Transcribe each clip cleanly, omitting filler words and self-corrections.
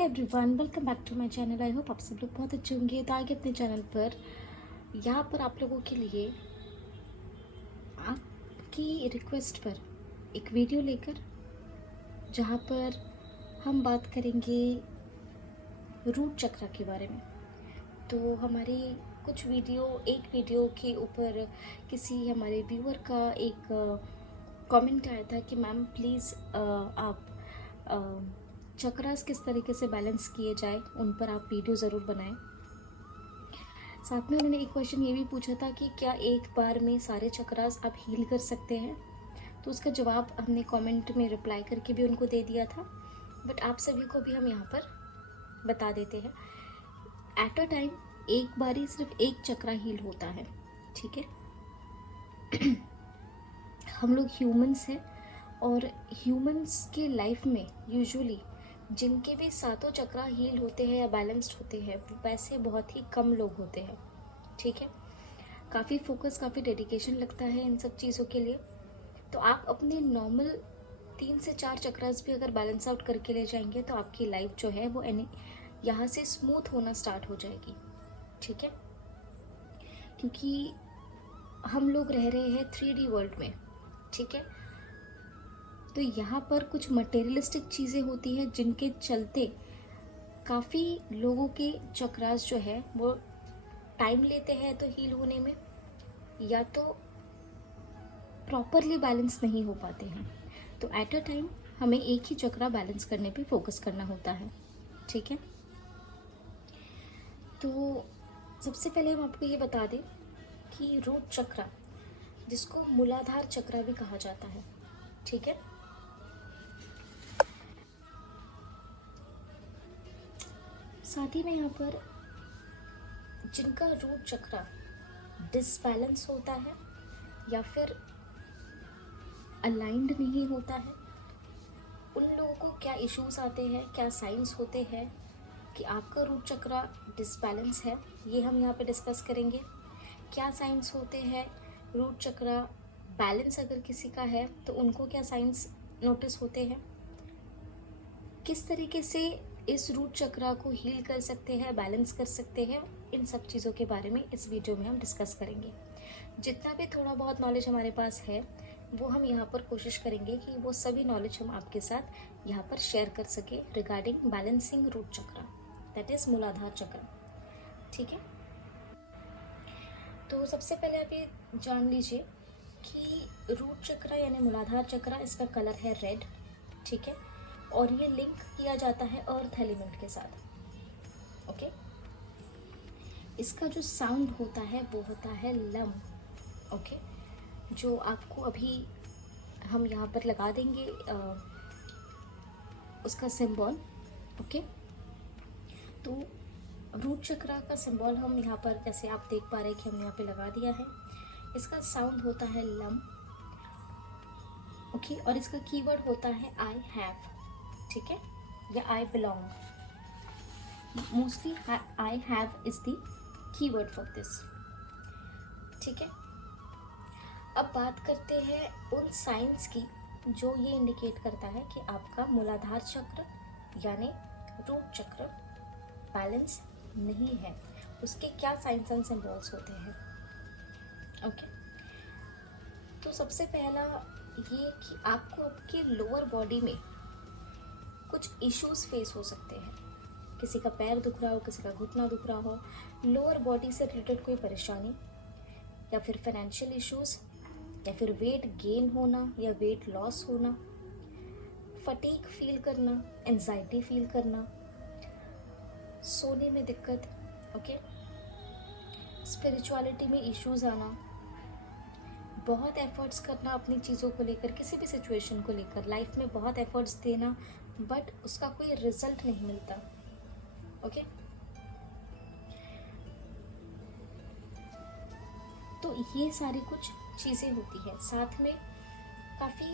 Hello everyone, welcome back to my channel. I hope आप सब लोग बहुत अच्छे होंगे। तो आगे अपने चैनल पर यहाँ पर आप लोगों के लिए आपकी रिक्वेस्ट पर एक वीडियो लेकर, जहाँ पर हम बात करेंगे रूट चक्र के बारे में। तो हमारी कुछ एक वीडियो के ऊपर किसी हमारे व्यूअर का एक कमेंट आया था कि मैम प्लीज़ आप चक्रास किस तरीके से बैलेंस किए जाए उन पर आप वीडियो ज़रूर बनाएं। साथ में उन्होंने एक क्वेश्चन ये भी पूछा था कि क्या एक बार में सारे चक्रास आप हील कर सकते हैं। तो उसका जवाब हमने कमेंट में रिप्लाई करके भी उनको दे दिया था, बट आप सभी को भी हम यहाँ पर बता देते हैं। एट अ टाइम एक बारी सिर्फ एक चक्रा हील होता है, ठीक है। हम लोग ह्यूमंस हैं और ह्यूमंस के लाइफ में यूजुअली जिनके भी सातों चक्रा हील होते हैं या बैलेंस्ड होते हैं, वैसे बहुत ही कम लोग होते हैं, ठीक है। काफ़ी फोकस, काफ़ी डेडिकेशन लगता है इन सब चीज़ों के लिए। तो आप अपने नॉर्मल 3 से 4 चक्रास भी अगर बैलेंस आउट करके ले जाएंगे तो आपकी लाइफ जो है वो यहाँ से स्मूथ होना स्टार्ट हो जाएगी, ठीक है। क्योंकि हम लोग रह रहे हैं 3D वर्ल्ड में, ठीक है। तो यहाँ पर कुछ मटेरियलिस्टिक चीज़ें होती हैं जिनके चलते काफ़ी लोगों के चक्रास जो है वो टाइम लेते हैं तो हील होने में, या तो प्रॉपरली बैलेंस नहीं हो पाते हैं। तो एट अ टाइम हमें एक ही चक्रा बैलेंस करने पे फोकस करना होता है, ठीक है। तो सबसे पहले हम आपको ये बता दें कि रूट चक्रा, जिसको मूलाधार चक्रा भी कहा जाता है, ठीक है। साथ ही में यहाँ पर जिनका रूट चक्रा डिसबैलेंस होता है या फिर अलाइंड नहीं होता है, उन लोगों को क्या इश्यूज आते हैं, क्या साइंस होते हैं कि आपका रूट चक्रा डिसबैलेंस है, ये हम यहाँ पे डिस्कस करेंगे। क्या साइंस होते हैं रूट चक्रा बैलेंस अगर किसी का है तो उनको क्या साइंस नोटिस होते हैं, किस तरीके से इस रूट चक्रा को हील कर सकते हैं, बैलेंस कर सकते हैं, इन सब चीज़ों के बारे में इस वीडियो में हम डिस्कस करेंगे। जितना भी थोड़ा बहुत नॉलेज हमारे पास है वो हम यहाँ पर कोशिश करेंगे कि वो सभी नॉलेज हम आपके साथ यहाँ पर शेयर कर सके regarding balancing root chakra, that is Muladhara chakra, ठीक है। तो सबसे पहले आप ये जान लीजिए कि रूट चक्र यानी मूलाधार चक्र, इसका कलर है रेड, ठीक है। और ये लिंक किया जाता है अर्थ एलिमेंट के साथ, ओके। इसका जो साउंड होता है वो होता है लम, ओके। जो आपको अभी हम यहाँ पर लगा देंगे उसका सिंबल, ओके। तो रूट चक्र का सिंबल हम यहाँ पर, जैसे आप देख पा रहे हैं कि हमने यहाँ पे लगा दिया है। इसका साउंड होता है लम, ओके। और इसका कीवर्ड होता है आई हैव, ठीक है, या I belong. Mostly I have is the keyword for this, ठीक है। अब बात करते हैं उन साइंस की जो ये इंडिकेट करता है कि आपका मूलाधार चक्र यानी रूट चक्र बैलेंस नहीं है। उसके क्या साइंस एंड सिंबल्स होते हैं, ओके। तो सबसे पहला ये कि आपको आपके लोअर बॉडी में कुछ इश्यूज फेस हो सकते हैं। किसी का पैर दुख रहा हो, किसी का घुटना दुख रहा हो, लोअर बॉडी से रिलेटेड कोई परेशानी, या फिर फाइनेंशियल इश्यूज, या फिर वेट गेन होना या वेट लॉस होना, फटीग फील करना, एंजाइटी फील करना, सोने में दिक्कत, ओके। स्पिरिचुअलिटी में इश्यूज आना, बहुत एफर्ट्स करना अपनी चीज़ों को लेकर, किसी भी सिचुएशन को लेकर लाइफ में बहुत एफर्ट्स देना बट उसका कोई रिजल्ट नहीं मिलता, ओके। तो ये सारी कुछ चीज़ें होती है। साथ में काफ़ी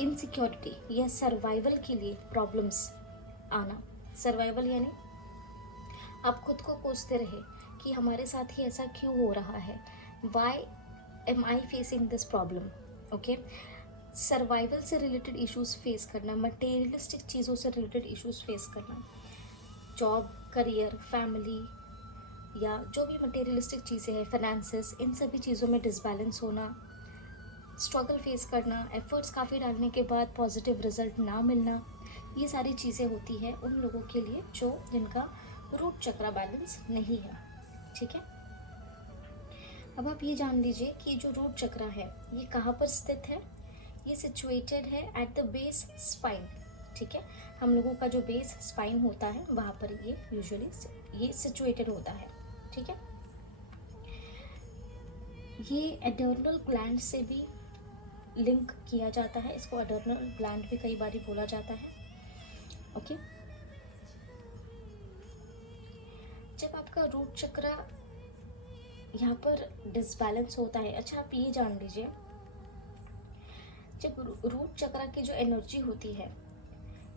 इनसिक्योरिटी या सर्वाइवल के लिए प्रॉब्लम्स आना। सर्वाइवल यानी आप खुद को कोसते रहे कि हमारे साथ ही ऐसा क्यों हो रहा है, why am I facing this problem, okay. Survival से रिलेटेड इश्यूज फेस करना, मटेरियलिस्टिक चीज़ों से रिलेटेड इश्यूज फेस करना, जॉब, करियर, फैमिली या जो भी मटेरियलिस्टिक चीज़ें हैं, फाइनेंसेस, इन सभी चीज़ों में डिसबैलेंस होना, स्ट्रगल फेस करना, एफर्ट्स काफ़ी डालने के बाद पॉजिटिव रिजल्ट ना मिलना, ये सारी चीज़ें होती हैं उन लोगों के लिए जो जिनका रूट चक्रा बैलेंस नहीं है। ठीक है, अब आप ये जान लीजिए कि जो रूट चक्रा है ये कहाँ पर स्थित है। ये सिचुएटेड है एट द बेस स्पाइन। ठीक है, हम लोगों का जो बेस स्पाइन होता है वहाँ पर ये यूजुअली ये सिचुएटेड होता है। ठीक है, ये एडर्नल ग्लैंड से भी लिंक किया जाता है, इसको एडर्नल ग्लैंड भी कई बार बोला जाता है। ओके, जब आपका रूट चक्रा यहाँ पर डिसबैलेंस होता है, अच्छा आप ये जान लीजिए, जब रूट चक्रा की जो एनर्जी होती है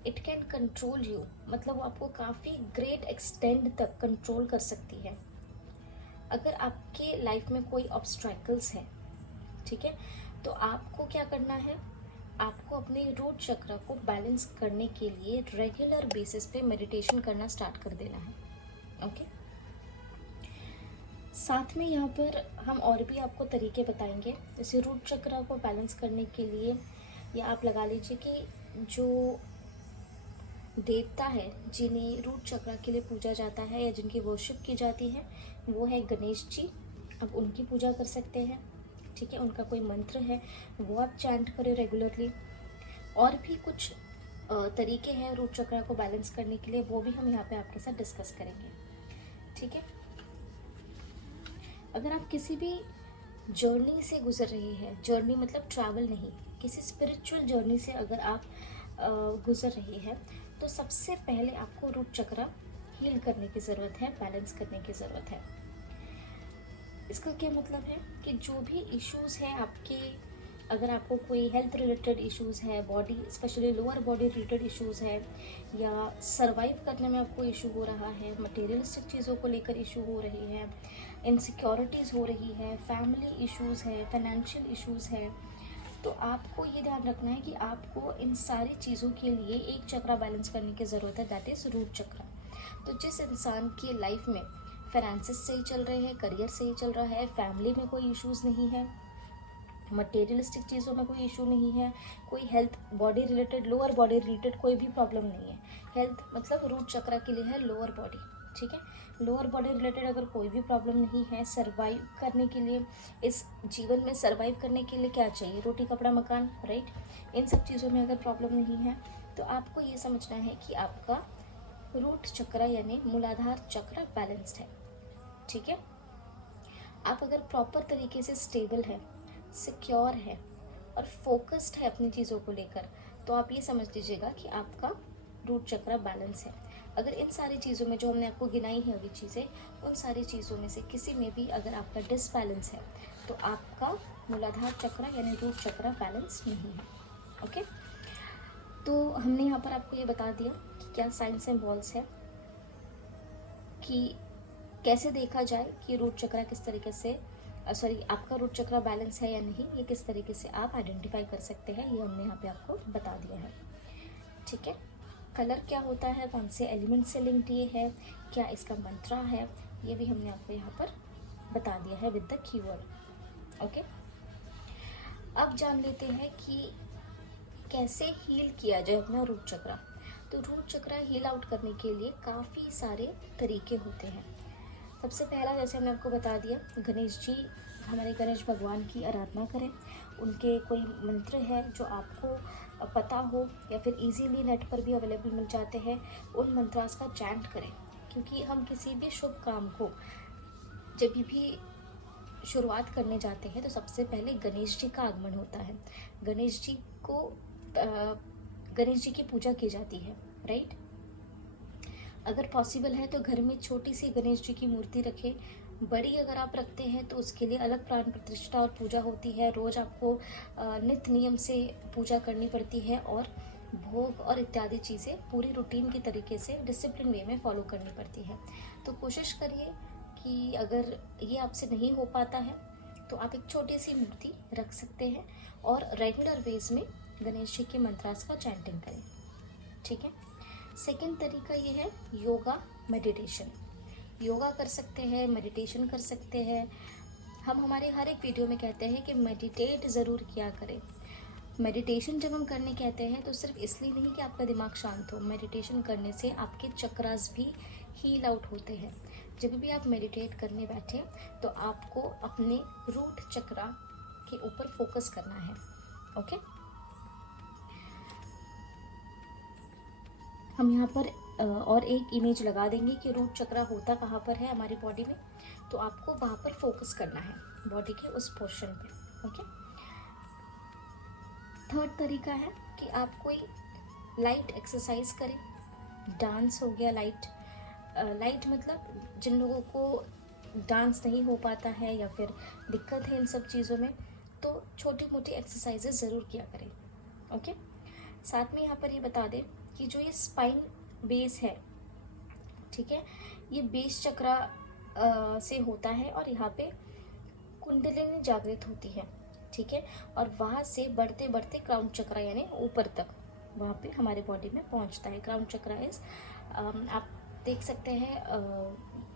इट कैन कंट्रोल यू, मतलब वो आपको काफ़ी ग्रेट एक्सटेंड तक कंट्रोल कर सकती है। अगर आपके लाइफ में कोई ऑब्स्ट्रैकल्स है, ठीक है, तो आपको क्या करना है, आपको अपने रूट चक्र को बैलेंस करने के लिए रेगुलर बेसिस पे मेडिटेशन करना स्टार्ट कर देना है। ओके, साथ में यहाँ पर हम और भी आपको तरीके बताएंगे, जैसे रूट चक्र को बैलेंस करने के लिए, या आप लगा लीजिए कि जो देवता है जिन्हें रूट चक्र के लिए पूजा जाता है या जिनकी वर्शिप की जाती है वो है गणेश जी। आप उनकी पूजा कर सकते हैं। ठीक है, उनका कोई मंत्र है वो आप चैंट करें रेगुलरली। और भी कुछ तरीके हैं रूट चक्र को बैलेंस करने के लिए, वो भी हम यहाँ पे आपके साथ डिस्कस करेंगे। ठीक है, अगर आप किसी भी जर्नी से गुजर रहे हैं, जर्नी मतलब ट्रैवल नहीं, किसी स्पिरिचुअल जर्नी से अगर आप गुजर रही है, तो सबसे पहले आपको रूट चक्र हील करने की ज़रूरत है, बैलेंस करने की ज़रूरत है। इसका क्या मतलब है कि जो भी इश्यूज़ हैं आपके, अगर आपको कोई हेल्थ रिलेटेड इश्यूज़ है, body specially lower body related issues है, या सरवाइव करने में आपको इशू हो रहा है, मटेरियलिस्टिक चीज़ों को लेकर इशू हो रही है, इनसिक्योरिटीज़ हो रही है, फैमिली इश्यूज़ है, फाइनेंशियल इश्यूज़ है, तो आपको ये ध्यान रखना है कि आपको इन सारी चीज़ों के लिए एक चक्र बैलेंस करने की ज़रूरत है, दैट इज़ रूट चक्र। तो जिस इंसान की लाइफ में फाइनेंसेस सही चल रहे हैं, करियर सही चल रहा है, फैमिली में कोई इश्यूज़ नहीं है, मटेरियलिस्टिक चीज़ों में कोई इशू नहीं है, कोई health body related, lower body related कोई भी प्रॉब्लम नहीं है, हेल्थ मतलब रूट चक्र के लिए है लोअर बॉडी। ठीक है, लोअर बॉडी रिलेटेड अगर कोई भी प्रॉब्लम नहीं है, सर्वाइव करने के लिए, इस जीवन में सर्वाइव करने के लिए क्या चाहिए, रोटी कपड़ा मकान, राइट, इन सब चीज़ों में अगर प्रॉब्लम नहीं है, तो आपको ये समझना है कि आपका रूट चक्र यानी मूलाधार चक्र बैलेंस्ड है। ठीक है, आप अगर प्रॉपर तरीके से स्टेबल है, सिक्योर है और फोकस्ड है अपनी चीज़ों को लेकर, तो आप ये समझ लीजिएगा कि आपका रूट चक्र बैलेंस है। अगर इन सारी चीज़ों में जो हमने आपको गिनाई है अभी चीज़ें, उन सारी चीज़ों में से किसी में भी अगर आपका डिसबैलेंस है, तो आपका मूलाधार चक्र यानी रूट चक्र बैलेंस नहीं है। ओके, तो हमने यहाँ पर आपको ये बता दिया कि क्या साइंस एंड बॉल्स है, कि कैसे देखा जाए कि रूट चक्र किस तरीके से आपका रूट चक्र बैलेंस है या नहीं, ये किस तरीके से आप आइडेंटिफाई कर सकते हैं, ये हमने यहाँ पे आपको बता दिया है। ठीक है, कलर क्या होता है, कौन से एलिमेंट से लिंक्ड ये है, क्या इसका मंत्रा है, ये भी हमने आपको यहाँ पर बता दिया है विद द कीवर्ड। ओके, अब जान लेते हैं कि कैसे हील किया जाए अपना रूट चक्र। तो रूट चक्र हील आउट करने के लिए काफ़ी सारे तरीके होते हैं। सबसे पहला, जैसे हमने आपको बता दिया, गणेश जी, हमारे गणेश भगवान की आराधना करें, उनके कोई मंत्र है जो आपको पता हो या फिर इजीली नेट पर भी अवेलेबल मिल जाते हैं, उन मंत्रास का चैंट करें, क्योंकि हम किसी भी शुभ काम को जब भी शुरुआत करने जाते हैं तो सबसे पहले गणेश जी का आगमन होता है, गणेश जी को गणेश जी की पूजा की जाती है, राइट। अगर पॉसिबल है तो घर में छोटी सी गणेश जी की मूर्ति रखें, बड़ी अगर आप रखते हैं तो उसके लिए अलग प्राण प्रतिष्ठा और पूजा होती है, रोज़ आपको नित्य नियम से पूजा करनी पड़ती है और भोग और इत्यादि चीज़ें पूरी रूटीन की तरीके से डिसिप्लिन वे में फॉलो करनी पड़ती है। तो कोशिश करिए कि अगर ये आपसे नहीं हो पाता है तो आप एक छोटी सी मूर्ति रख सकते हैं और रेगुलर वेज में गणेश जी के मंत्रास का चैंटिंग करें। ठीक है। सेकंड तरीका ये है योगा मेडिटेशन। योगा कर सकते हैं, मेडिटेशन कर सकते हैं। हम हमारे हर एक वीडियो में कहते हैं कि मेडिटेट ज़रूर किया करें। मेडिटेशन जब हम करने कहते हैं तो सिर्फ इसलिए नहीं कि आपका दिमाग शांत हो, मेडिटेशन करने से आपके चक्रास भी हील आउट होते हैं। जब भी आप मेडिटेट करने बैठे तो आपको अपने रूट चक्रा के ऊपर फोकस करना है। ओके, हम यहाँ पर और एक इमेज लगा देंगे कि रूट चक्रा होता कहाँ पर है हमारी बॉडी में, तो आपको वहाँ पर फोकस करना है बॉडी के उस पोर्शन पे। ओके। थर्ड तरीका है कि आप कोई लाइट एक्सरसाइज करें। डांस हो गया, लाइट मतलब जिन लोगों को डांस नहीं हो पाता है या फिर दिक्कत है इन सब चीज़ों में, तो छोटी मोटी एक्सरसाइजेस ज़रूर किया करें। ओके। साथ में यहाँ पर ये बता दें कि जो ये स्पाइन बेस है, ठीक है, ये बेस चक्रा से होता है और यहाँ पे कुंडलिनी जागृत होती है। ठीक है, और वहाँ से बढ़ते बढ़ते क्राउन चक्रा यानी ऊपर तक वहाँ पे हमारे बॉडी में पहुँचता है। क्राउन चक्रा इज आप देख सकते हैं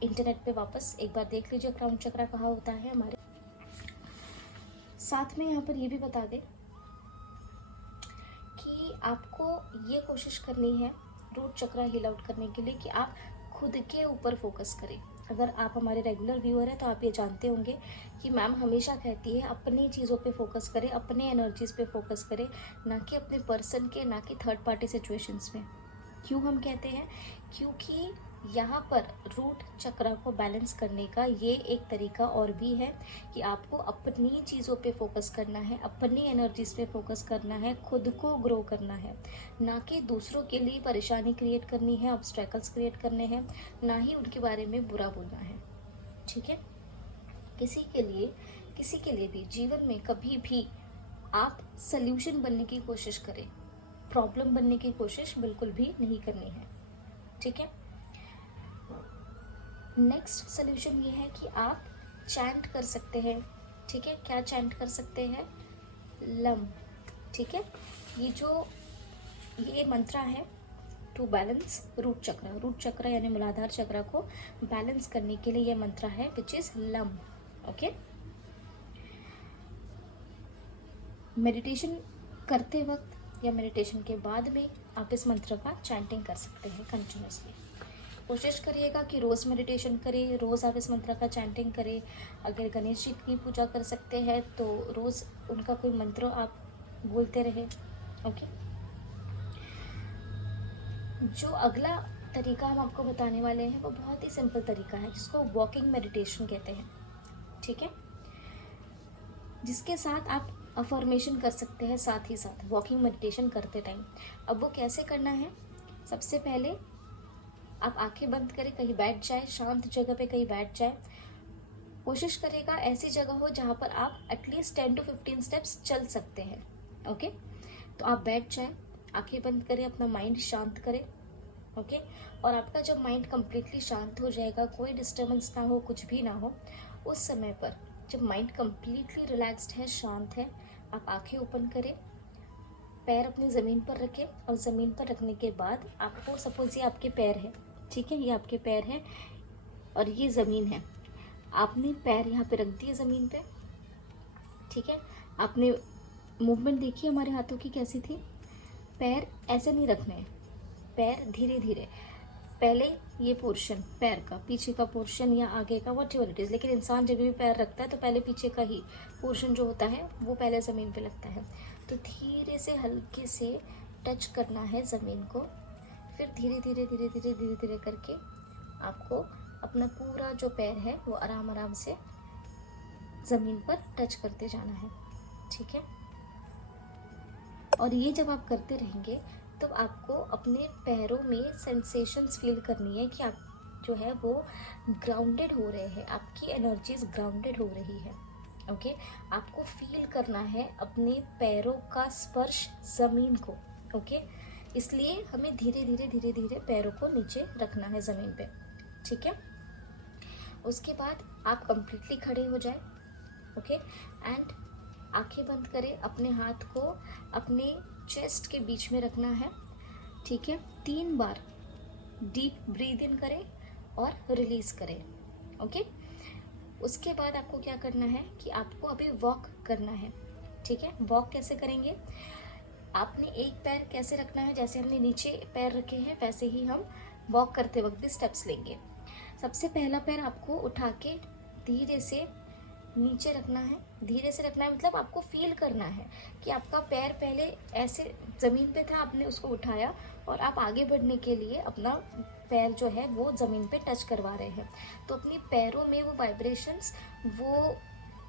इंटरनेट पे, वापस एक बार देख लीजिए क्राउन चक्रा कहाँ होता है हमारे। साथ में यहाँ पर ये भी बता दें कि आपको ये कोशिश करनी है रूट चक्रा हील आउट करने के लिए कि आप खुद के ऊपर फोकस करें। अगर आप हमारे रेगुलर व्यूअर हैं तो आप ये जानते होंगे कि मैम हमेशा कहती है अपनी चीज़ों पे फोकस करें, अपने एनर्जीज पे फोकस करें, ना कि अपने पर्सन के, ना कि थर्ड पार्टी सिचुएशंस में। क्यों हम कहते हैं? क्योंकि यहाँ पर रूट चक्रा को बैलेंस करने का ये एक तरीका और भी है कि आपको अपनी चीज़ों पे फोकस करना है, अपनी एनर्जीज पे फोकस करना है, खुद को ग्रो करना है, ना कि दूसरों के लिए परेशानी क्रिएट करनी है, ऑब्स्ट्रैकल्स क्रिएट करने हैं, ना ही उनके बारे में बुरा बोलना है। ठीक है। किसी के लिए भी जीवन में कभी भी आप सल्यूशन बनने की कोशिश करें, प्रॉब्लम बनने की कोशिश बिल्कुल भी नहीं करनी है। ठीक है। नेक्स्ट सोल्यूशन ये है कि आप चैंट कर सकते हैं। ठीक है, क्या चैंट कर सकते हैं? लम। ठीक है, ये मंत्रा है टू बैलेंस रूट चक्र यानी मूलाधार चक्र को बैलेंस करने के लिए ये मंत्रा है which is lump. Okay. Meditation करते वक्त या मेडिटेशन के बाद में आप इस मंत्र का चैंटिंग कर सकते हैं कंटिन्यूसली। कोशिश करिएगा कि रोज़ मेडिटेशन करें, रोज़ आप इस मंत्र का चैंटिंग करें। अगर गणेश जी की पूजा कर सकते हैं तो रोज़ उनका कोई मंत्र आप बोलते रहे। ओके। जो अगला तरीका हम आपको बताने वाले हैं वो बहुत ही सिंपल तरीका है जिसको वॉकिंग मेडिटेशन कहते हैं। ठीक है, जिसके साथ आप अफर्मेशन कर सकते हैं साथ ही साथ वॉकिंग मेडिटेशन करते टाइम। अब वो कैसे करना है? सबसे पहले आप आंखें बंद करें, कहीं बैठ जाए, शांत जगह पे कहीं बैठ जाए। कोशिश करेगा ऐसी जगह हो जहाँ पर आप एटलीस्ट 10 to 15 स्टेप्स चल सकते हैं। ओके, तो आप बैठ जाए, आंखें बंद करें, अपना माइंड शांत करें। ओके, और आपका जब माइंड कम्प्लीटली शांत हो जाएगा, कोई डिस्टर्बेंस ना हो, कुछ भी ना हो, उस समय पर जब माइंड कम्प्लीटली रिलैक्स्ड है, शांत है, आप आंखें ओपन करें, पैर अपनी ज़मीन पर रखें और ज़मीन पर रखने के बाद आपको, सपोज ये आपके पैर है, ठीक है, ये आपके पैर है और ये ज़मीन है, आपने पैर यहाँ पे रख दिए ज़मीन पे। ठीक है, आपने मूवमेंट देखी हमारे हाथों की कैसी थी? पैर ऐसे नहीं रखने हैं, पैर धीरे धीरे, पहले ये पोर्शन पैर का, पीछे का पोर्शन या आगे का, वॉट एवर इट इज़, लेकिन इंसान जब भी पैर रखता है तो पहले पीछे का ही पोर्शन जो होता है वो पहले ज़मीन पे लगता है। तो धीरे से हल्के से टच करना है ज़मीन को, फिर धीरे धीरे धीरे धीरे धीरे धीरे करके आपको अपना पूरा जो पैर है वो आराम आराम से ज़मीन पर टच करते जाना है। ठीक है, और ये जब आप करते रहेंगे तो आपको अपने पैरों में सेंसेशंस फील करनी है कि आप जो है वो ग्राउंडेड हो रहे हैं, आपकी एनर्जीज ग्राउंडेड हो रही है। ओके, आपको फील करना है अपने पैरों का स्पर्श ज़मीन को। ओके, इसलिए हमें धीरे धीरे धीरे धीरे पैरों को नीचे रखना है ज़मीन पे। ठीक है, उसके बाद आप कंप्लीटली खड़े हो जाए, ओके। एंड आंखें बंद करें, अपने हाथ को अपने चेस्ट के बीच में रखना है, ठीक है। 3 बार डीप ब्रीद इन करें और रिलीज करें, ओके। उसके बाद आपको क्या करना है कि आपको अभी वॉक करना है, ठीक है। वॉक कैसे करेंगे, आपने एक पैर कैसे रखना है, जैसे हमने नीचे पैर रखे हैं वैसे ही हम वॉक करते वक्त भी स्टेप्स लेंगे। सबसे पहला पैर आपको उठा के धीरे से नीचे रखना है। धीरे से रखना है मतलब आपको फील करना है कि आपका पैर पहले ऐसे ज़मीन पे था, आपने उसको उठाया और आप आगे बढ़ने के लिए अपना पैर जो है वो ज़मीन पे टच करवा रहे हैं। तो अपनी पैरों में वो वाइब्रेशंस, वो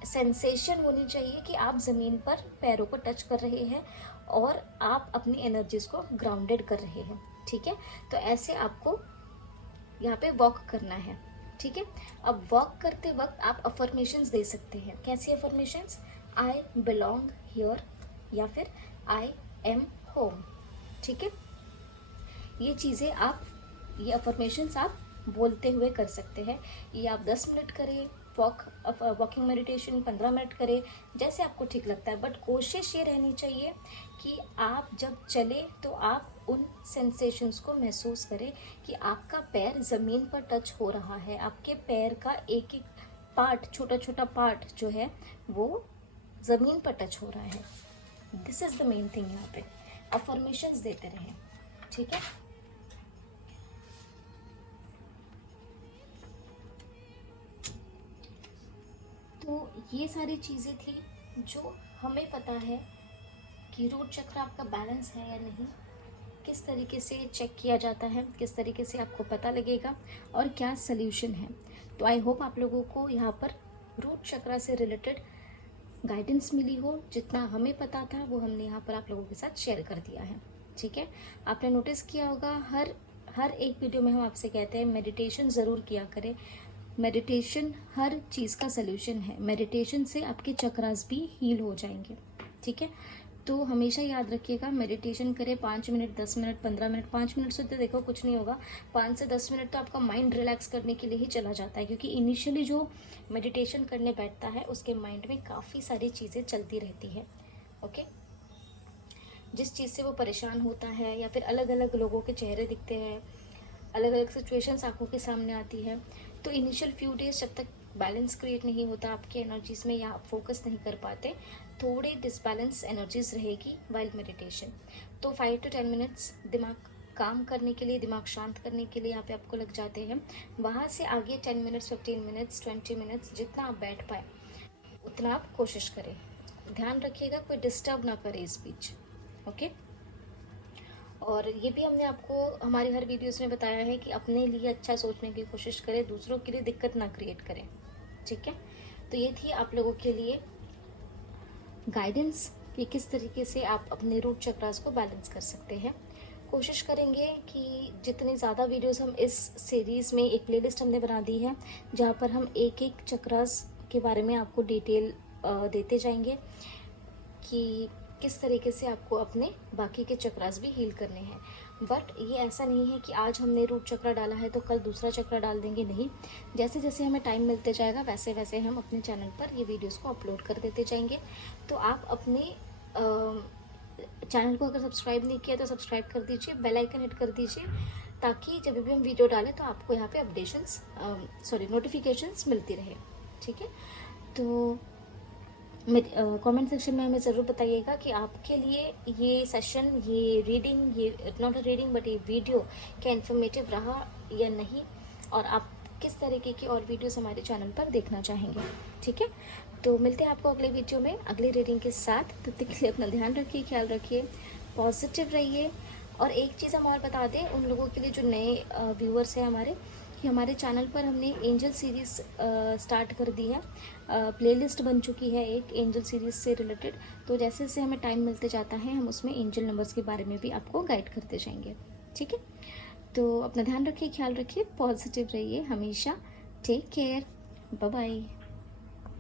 सेंसेशन होनी चाहिए कि आप ज़मीन पर पैरों को टच कर रहे हैं और आप अपनी एनर्जीज को ग्राउंडेड कर रहे हैं, ठीक है। तो ऐसे आपको यहाँ पे वॉक करना है, ठीक है। अब वॉक करते वक्त आप अफर्मेशंस दे सकते हैं। कैसी अफर्मेशंस, आई बिलोंग हियर या फिर आई एम होम, ठीक है। ये चीज़ें आप, ये अफर्मेशंस आप बोलते हुए कर सकते हैं। ये आप 10 मिनट करें, वॉकिंग मेडिटेशन 15 मिनट करें, जैसे आपको ठीक लगता है। बट कोशिश ये रहनी चाहिए कि आप जब चले तो आप उन सेंसेशंस को महसूस करें कि आपका पैर ज़मीन पर टच हो रहा है, आपके पैर का एक एक पार्ट, छोटा छोटा पार्ट जो है वो ज़मीन पर टच हो रहा है। This is the main thing. यहाँ पे अफर्मेशंस देते रहें, ठीक है। तो ये सारी चीज़ें थी जो हमें पता है कि रूट चक्र आपका बैलेंस है या नहीं, किस तरीके से चेक किया जाता है, किस तरीके से आपको पता लगेगा और क्या सल्यूशन है। तो आई होप आप लोगों को यहाँ पर रूट चक्र से रिलेटेड गाइडेंस मिली हो। जितना हमें पता था वो हमने यहाँ पर आप लोगों के साथ शेयर कर दिया है, ठीक है। आपने नोटिस किया होगा हर एक वीडियो में हम आपसे कहते हैं मेडिटेशन ज़रूर किया करें। मेडिटेशन हर चीज़ का सल्यूशन है। मेडिटेशन से आपके चक्रास भी हील हो जाएंगे, ठीक है। तो हमेशा याद रखिएगा, मेडिटेशन करें 5 मिनट, 10 मिनट, 15 मिनट। 5 मिनट से तो देखो कुछ नहीं होगा, 5 से 10 मिनट तो आपका माइंड रिलैक्स करने के लिए ही चला जाता है, क्योंकि इनिशियली जो मेडिटेशन करने बैठता है उसके माइंड में काफ़ी सारी चीज़ें चलती रहती है, ओके। जिस चीज़ से वो परेशान होता है या फिर अलग अलग लोगों के चेहरे दिखते हैं, अलग अलग सिचुएशंस आंखों के सामने आती है, तो इनिशियल फ्यू डेज जब तक बैलेंस क्रिएट नहीं होता आपकी एनर्जीज में या आप फोकस नहीं कर पाते, थोड़े डिसबैलेंस एनर्जीज रहेगी वाइल मेडिटेशन। तो 5 to 10 मिनट्स दिमाग काम करने के लिए, दिमाग शांत करने के लिए यहाँ पे आपको लग जाते हैं। वहाँ से आगे 10 मिनट्स, 15 मिनट्स, 20 मिनट्स जितना आप बैठ पाए उतना आप कोशिश करें। ध्यान रखिएगा कोई डिस्टर्ब ना करे इस बीच, ओके। और ये भी हमने आपको हमारी हर वीडियोस में बताया है कि अपने लिए अच्छा सोचने की कोशिश करें, दूसरों के लिए दिक्कत ना क्रिएट करें, ठीक है। तो ये थी आप लोगों के लिए गाइडेंस कि किस तरीके से आप अपने रूट चक्रास को बैलेंस कर सकते हैं। कोशिश करेंगे कि जितने ज़्यादा वीडियोस हम इस सीरीज़ में, एक प्लेलिस्ट हमने बना दी है जहाँ पर हम एक एक चक्रास के बारे में आपको डिटेल देते जाएंगे कि किस तरीके से आपको अपने बाकी के चक्रास भी हील करने हैं। बट ये ऐसा नहीं है कि आज हमने रूट चक्र डाला है तो कल दूसरा चक्र डाल देंगे, नहीं। जैसे जैसे हमें टाइम मिलते जाएगा वैसे वैसे हम अपने चैनल पर ये वीडियोस को अपलोड कर देते जाएंगे। तो आप अपने चैनल को अगर सब्सक्राइब नहीं किया तो सब्सक्राइब कर दीजिए, बेल आइकन हिट कर दीजिए, ताकि जब भी हम वीडियो डालें तो आपको यहाँ पे नोटिफिकेशंस मिलती रहे, ठीक है। तो कमेंट सेक्शन में हमें ज़रूर बताइएगा कि आपके लिए ये सेशन, ये रीडिंग, ये नॉट अ रीडिंग बट ये वीडियो क्या इन्फॉर्मेटिव रहा या नहीं, और आप किस तरीके की और वीडियोस हमारे चैनल पर देखना चाहेंगे, ठीक है। तो मिलते हैं आपको अगले वीडियो में अगले रीडिंग के साथ। तब तक के लिए अपना ध्यान रखिए, ख्याल रखिए, पॉजिटिव रहिए। और एक चीज़ हम और बता दें उन लोगों के लिए जो नए व्यूअर्स हैं हमारे, कि हमारे चैनल पर हमने एंजल सीरीज़ स्टार्ट कर दी है। प्लेलिस्ट बन चुकी है एक एंजल सीरीज़ से रिलेटेड। तो जैसे जैसे हमें टाइम मिलते जाता है हम उसमें एंजल नंबर्स के बारे में भी आपको गाइड करते जाएंगे, ठीक है। तो अपना ध्यान रखिए, ख्याल रखिए, पॉजिटिव रहिए हमेशा। Take care, bye bye.